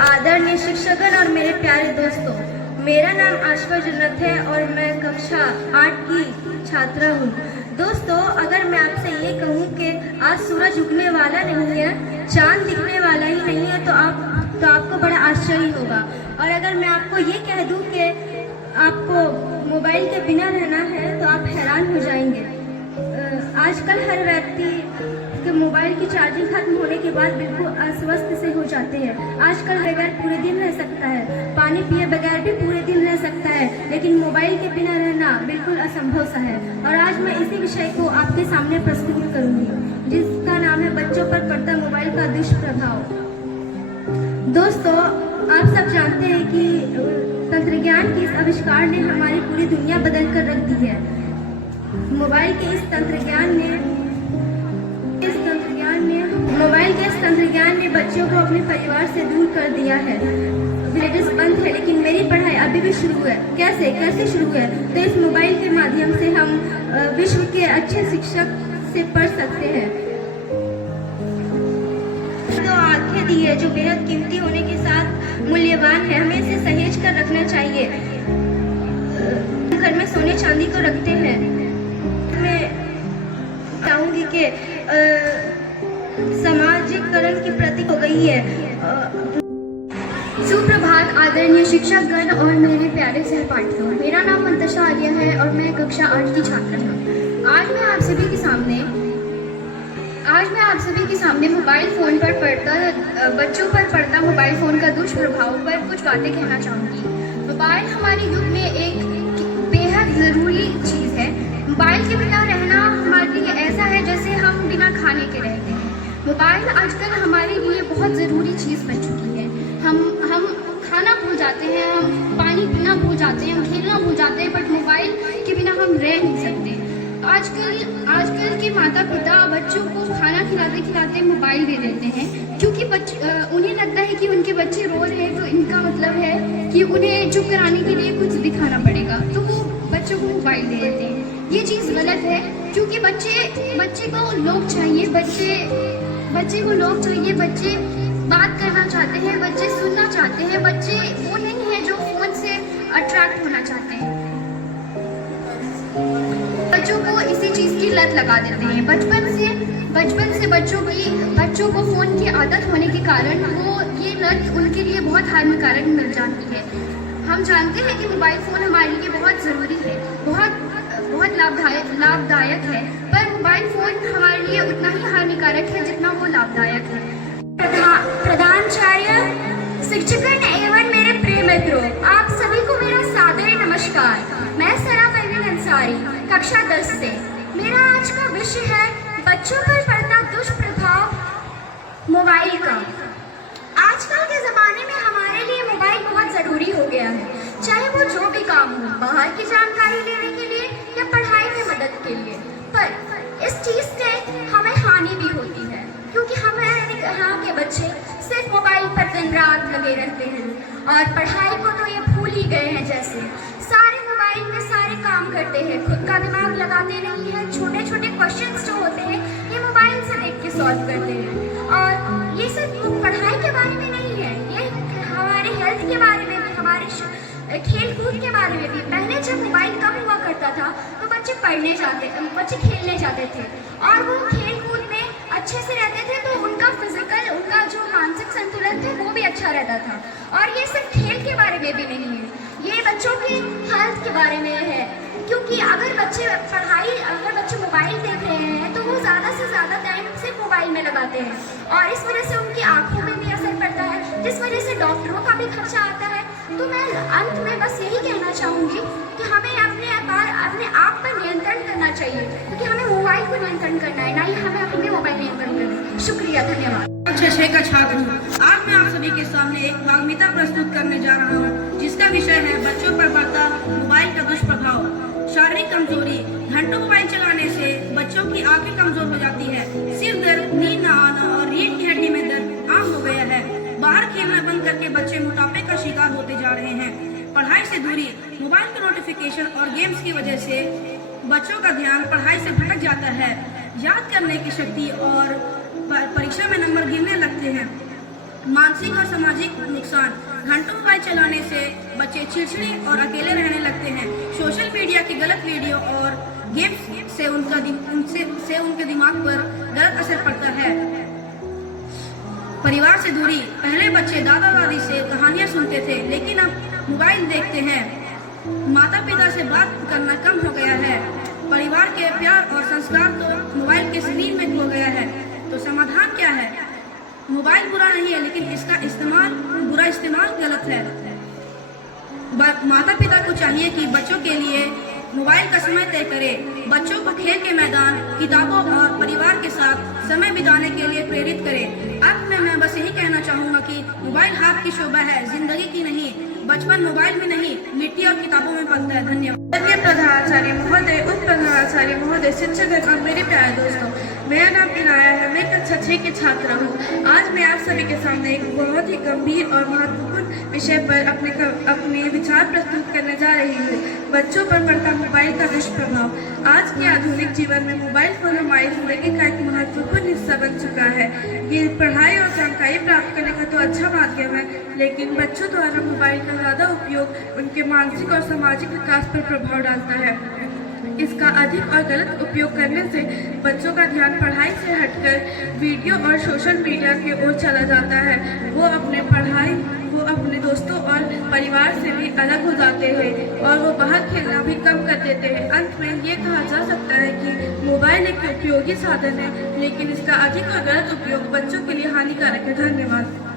आदरणीय शिक्षकगण और मेरे प्यारे दोस्तों, मेरा नाम आशफा जन्नत है और मैं कक्षा 8 की छात्रा हूँ। दोस्तों, अगर मैं आपसे ये कहूँ कि आज सूरज उगने वाला नहीं है, चांद दिखने वाला ही नहीं है, तो आपको बड़ा आश्चर्य होगा। और अगर मैं आपको ये कह दूँ कि आपको मोबाइल के बिना रहना है, तो आप हैरान हो जाएंगे। आजकल हर व्यक्ति के मोबाइल की चार्जिंग खत्म होने के बाद बिल्कुल अस्वस्थ से हो जाते हैं। आजकल बगैर पूरे दिन रह सकता है, पानी पिए बगैर भी पूरे दिन रह सकता है, लेकिन मोबाइल के बिना रहना बिल्कुल असंभव सा है। और आज मैं इसी विषय को आपके सामने प्रस्तुत करूंगी, जिसका नाम है बच्चों पर पड़ता मोबाइल का दुष्प्रभाव। दोस्तों, आप सब जानते हैं कि तंत्रज्ञान के इस आविष्कार ने हमारी पूरी दुनिया बदल कर रख दी है। मोबाइल के इस तंत्रज्ञान ने बच्चों को अपने परिवार से दूर कर दिया है। सिलेबस बंद है, लेकिन मेरी पढ़ाई अभी भी शुरू है। कैसे शुरू है? तो इस मोबाइल के माध्यम से हम विश्व के अच्छे शिक्षक से पढ़ सकते हैं। तो आंखें दी है जो बेहद कीमती होने के साथ मूल्यवान है, हमें इसे सहेज कर रखना चाहिए। घर में सोने चांदी को रखते हैं। मैं चाहूंगी कि समाजीकरण की प्रतीक हो गई है। सुप्रभात आदरणीय शिक्षकगण और मेरे प्यारे सहपाठियों, मेरा नाम मंतशा आलिया है और मैं कक्षा 8 की छात्रा हूँ। आज मैं आप सभी के सामने मोबाइल फ़ोन पर पड़ता बच्चों पर पड़ता मोबाइल फ़ोन का दुष्प्रभाव पर कुछ बातें कहना चाहूँगी। मोबाइल हमारे युग में एक बेहद ज़रूरी चीज़ है। मोबाइल के बिना रहना हमारे लिए ऐसा है जैसे हम बिना खाने के रहते हैं। मोबाइल आजकल हमारे लिए बहुत ज़रूरी चीज़ बन चुकी है। हम खाना भूल जाते हैं, हम पानी पीना भूल जाते हैं, हम खेलना भूल जाते हैं, बट मोबाइल के बिना हम रह नहीं सकते। आजकल के माता पिता बच्चों को खाना खिलाते खिलाते मोबाइल दे देते हैं, क्योंकि उन्हें लगता है कि उनके बच्चे रो रहे हैं, तो इनका मतलब है कि उन्हें चुप कराने के लिए कुछ दिखाना पड़ेगा, तो वो बच्चों को मोबाइल दे देते हैं। ये चीज़ गलत है, क्योंकि बच्चे को लोग चाहिए, बच्चे बात करना चाहते हैं, बच्चे सुनना चाहते हैं, बच्चे वो नहीं है जो फोन से अट्रैक्ट होना चाहते हैं। बच्चों को इसी चीज़ की लत लगा देते हैं। बचपन से बच्चों को फोन की आदत होने के कारण वो ये लत उनके लिए बहुत हानिकारक मिल जाती है। हम जानते हैं कि मोबाइल फ़ोन हमारे लिए बहुत ज़रूरी है, बहुत लाभदायक है, पर मोबाइल फ़ोन हमारे लिए उतना ही हानिकारक है जितना वो लाभदायक है। प्रधानाचार्य, शिक्षकगण एवं मेरे प्रिय मित्रों, आप सभी को मेरा सादर नमस्कार। मैं सरा परवीन अंसारी, कक्षा 10 से। मेरा आज का विषय है बच्चों पर पड़ता दुष्प्रभाव मोबाइल का। आजकल के ज़माने में हमारे लिए मोबाइल बहुत ज़रूरी हो गया है, चाहे वो जो भी काम हो, बाहर की जानकारी लेने के लिए या पढ़ाई में मदद के लिए। पर इस चीज़ से हमें हानि भी होती है, क्योंकि हमारे यहाँ के बच्चे सिर्फ मोबाइल पर दिन रात लगे रहते हैं और पढ़ाई को तो ये भूल ही गए हैं। जैसे सारे मोबाइल में सारे काम करते हैं, खुद का दिमाग लगाते नहीं है। छोटे छोटे क्वेश्चंस जो होते हैं ये मोबाइल से देख के सॉल्व करते हैं। और ये सिर्फ पढ़ाई के बारे में नहीं है, ये हमारे हेल्थ के बारे में भी, हमारे खेल कूद के बारे में भी। पहले जब मोबाइल कम हुआ करता था तो बच्चे खेलने जाते थे और वो खेल कूद में अच्छे से रहते थे, तो उनका उनका जो मानसिक संतुलन था वो भी अच्छा रहता था। और ये सिर्फ खेल के बारे में भी नहीं है, ये बच्चों की हेल्थ के बारे में है, क्योंकि अगर बच्चे मोबाइल देख रहे हैं तो वो ज़्यादा से ज़्यादा टाइम सिर्फ मोबाइल में लगाते हैं और इस वजह से उनकी आँखों में भी असर पड़ता है, जिस वजह से डॉक्टरों का भी खर्चा आता है। तो मैं अंत में बस यही कहना चाहूँगी कि हमें अपने आप पर नियंत्रण करना चाहिए, क्योंकि हमें मोबाइल को नियंत्रण करना है, ना ही हमें मोबाइल नियंत्रण करना है। शुक्रिया, धन्यवाद। कक्षा 6 का छात्र हूँ। आज मैं आप सभी के सामने एक वाग्मिता प्रस्तुत करने जा रहा हूँ, जिसका विषय है बच्चों पर पड़ता मोबाइल का दुष्प्रभाव। शारीरिक कमजोरी। घंटों मोबाइल चलाने से बच्चों की आंखें कमजोर हो जाती है, सिर दर्द, नींद न आना और रीढ़ की हड्डी में दर्द आम हो गया है। बाहर खेलना बंद करके बच्चे मोटापे का शिकार होते जा रहे हैं। पढ़ाई से दूरी। मोबाइल के नोटिफिकेशन और गेम्स की वजह से बच्चों का ध्यान पढ़ाई से भटक जाता है। याद करने की शक्ति और परीक्षा में नंबर गिरने लगते हैं। मानसिक और सामाजिक नुकसान। घंटों मोबाइल चलाने से बच्चे चिड़चिड़े और अकेले रहने लगते हैं। सोशल मीडिया की गलत वीडियो और गेम्स से उनके दिमाग पर गलत असर पड़ता है। परिवार से दूरी। पहले बच्चे दादा दादी से कहानियां सुनते थे, लेकिन अब मोबाइल देखते हैं। माता पिता से बात करना कम हो गया है। परिवार के प्यार और संस्कार तो मोबाइल के स्क्रीन में खो गया है। तो समाधान क्या है? मोबाइल बुरा नहीं है, लेकिन इसका बुरा इस्तेमाल गलत है। माता पिता को चाहिए कि बच्चों के लिए मोबाइल का समय तय करें। बच्चों को खेल के मैदान, किताबों और परिवार के साथ समय बिताने के लिए प्रेरित करें। अंत में मैं बस यही कहना चाहूँगा कि मोबाइल हाथ की शोभा है, जिंदगी की नहीं। बचपन मोबाइल में नहीं, मिट्टी और किताबों में पलता है। धन्यवाद। प्रधानाचार्य महोदय, उप प्रधानाचार्य महोदय, शिक्षक और मेरे प्यारे दोस्तों, मेरा नाम इनाया है। मैं कक्षा 6 की छात्रा हूँ। आज मैं आप सभी के सामने एक बहुत ही गंभीर और महत्वपूर्ण विषय पर अपने विचार प्रस्तुत करने जा रही हूँ। बच्चों पर पड़ता मोबाइल का दुष्प्रभाव। आज के आधुनिक जीवन में मोबाइल फोन हमारी जिंदगी का एक महत्वपूर्ण हिस्सा बन चुका है। ये पढ़ाई और जानकारी प्राप्त करने का तो अच्छा माध्यम है, लेकिन बच्चों द्वारा मोबाइल का ज़्यादा उपयोग उनके मानसिक और सामाजिक विकास पर प्रभाव डालता है। इसका अधिक और गलत उपयोग करने से बच्चों का ध्यान पढ़ाई से हटकर वीडियो और सोशल मीडिया की ओर चला जाता है। वो अपने दोस्तों और परिवार से भी अलग हो जाते हैं और वो बाहर खेलना भी कम कर देते हैं। अंत में ये कहा जा सकता है कि मोबाइल एक उपयोगी साधन है, लेकिन इसका अधिक और गलत उपयोग बच्चों के लिए हानिकारक है। धन्यवाद।